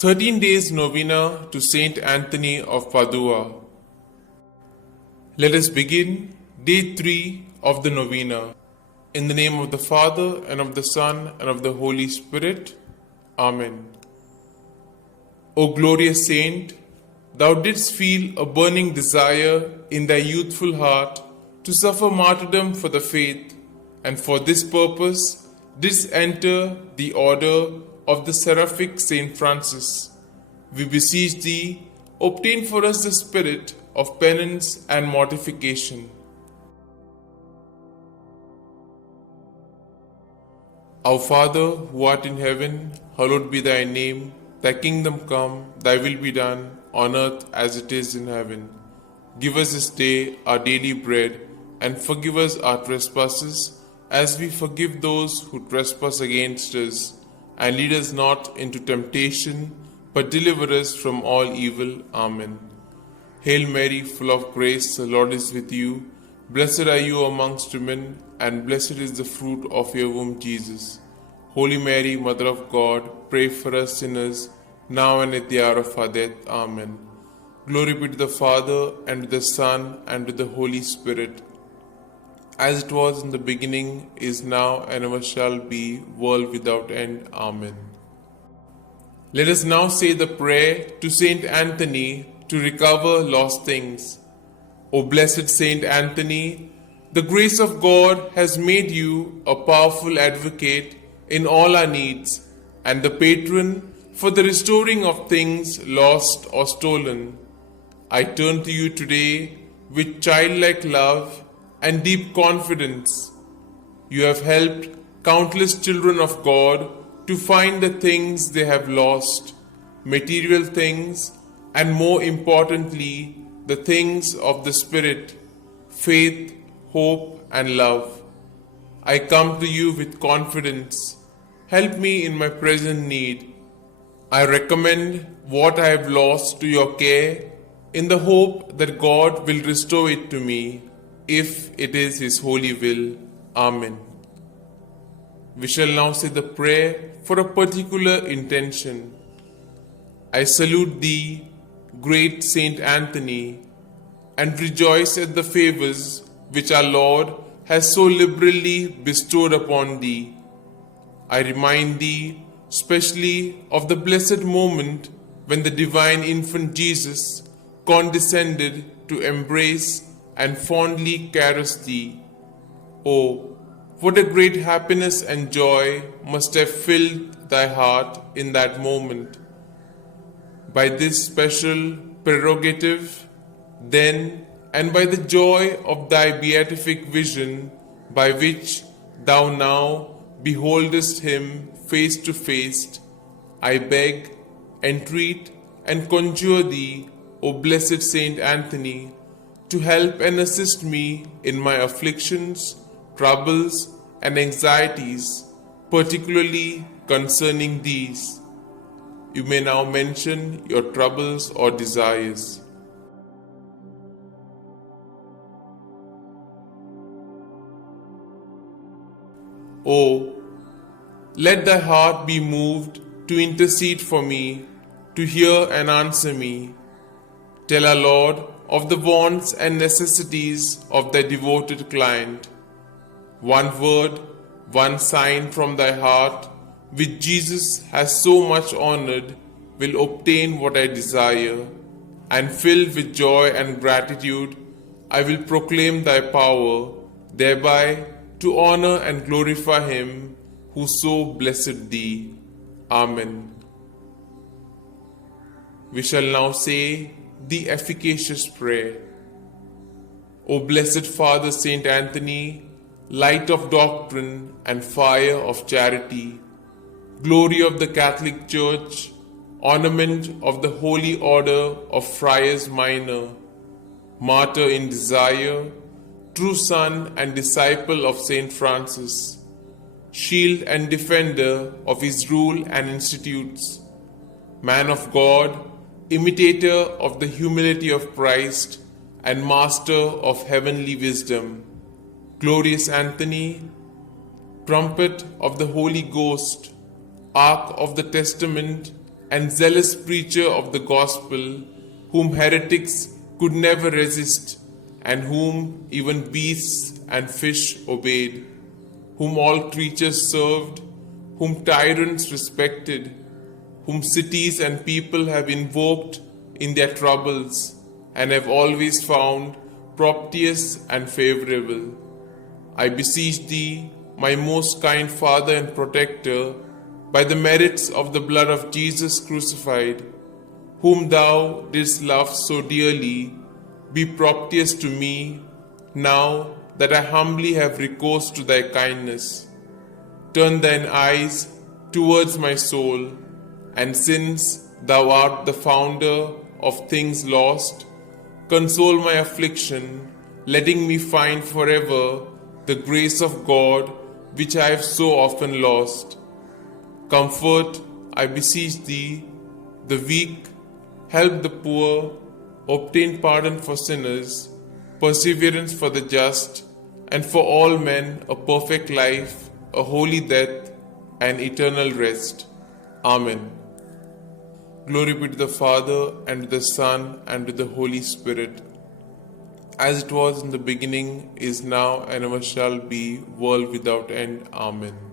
13 days novena to St Anthony of Padua. Let us begin day 3 of the novena. In the name of the Father, and of the Son, and of the Holy Spirit. Amen. O glorious Saint, thou didst feel a burning desire in thy youthful heart to suffer martyrdom for the faith, and for this purpose didst enter the order of the seraphic Saint Francis. We beseech thee, obtain for us the spirit of penance and mortification. Our Father, who art in heaven, hallowed be thy name. Thy kingdom come, thy will be done, on earth as it is in heaven. Give us this day our daily bread, and forgive us our trespasses, as we forgive those who trespass against us. And lead us not into temptation, but deliver us from all evil. Amen. Hail Mary, full of grace, the Lord is with you. Blessed are you amongst women, and blessed is the fruit of your womb, Jesus. Holy Mary, Mother of God, pray for us sinners, now and at the hour of our death. Amen. Glory be to the Father, and to the Son, and to the Holy Spirit, as it was in the beginning, is now, and ever shall be, world without end. Amen. Let us now say the prayer to St Anthony to recover lost things. O blessed St Anthony, the grace of God has made you a powerful advocate in all our needs, and the patron for the restoring of things lost or stolen. I turn to you today with childlike love and deep confidence. You have helped countless children of God to find the things they have lost, material things, and more importantly, the things of the Spirit, faith, hope, and love. I come to you with confidence. Help me in my present need. I recommend what I have lost to your care, in the hope that God will restore it to me, if it is His holy will. Amen. We shall now say the prayer for a particular intention. I salute thee, great Saint Anthony, and rejoice at the favors which our Lord has so liberally bestowed upon thee. I remind thee specially of the blessed moment when the divine infant Jesus condescended to embrace and fondly caress thee. Oh, what a great happiness and joy must have filled thy heart in that moment. By this special prerogative, then, and by the joy of thy beatific vision, by which thou now beholdest him face to face, I beg, entreat, and conjure thee, O blessed Saint Anthony, to help and assist me in my afflictions, troubles, and anxieties, particularly concerning these. You may now mention your troubles or desires. Oh, let thy heart be moved to intercede for me, to hear and answer me. Tell our Lord of the wants and necessities of thy devoted client. One word, one sign from thy heart, which Jesus has so much honored, will obtain what I desire, and filled with joy and gratitude, I will proclaim thy power, thereby to honor and glorify him who so blessed thee. Amen. We shall now say the efficacious prayer. O blessed Father St Anthony, light of doctrine and fire of charity, glory of the Catholic Church, ornament of the Holy Order of Friars Minor, martyr in desire, true son and disciple of St. Francis, shield and defender of his rule and institutes, man of God, imitator of the humility of Christ, and master of heavenly wisdom, glorious Anthony, trumpet of the Holy Ghost, ark of the testament, and zealous preacher of the gospel, whom heretics could never resist, and whom even beasts and fish obeyed, whom all creatures served, whom tyrants respected, whom cities and people have invoked in their troubles, and have always found propitious and favorable. I beseech thee, my most kind Father and Protector, by the merits of the blood of Jesus crucified, whom thou didst love so dearly, be propitious to me, now that I humbly have recourse to thy kindness. Turn thine eyes towards my soul, and since thou art the founder of things lost, console my affliction, letting me find forever the grace of God which I have so often lost. Comfort, I beseech thee, the weak, help the poor, obtain pardon for sinners, perseverance for the just, and for all men a perfect life, a holy death, and eternal rest. Amen. Glory be to the Father, and to the Son, and to the Holy Spirit, as it was in the beginning, is now, and ever shall be, world without end. Amen.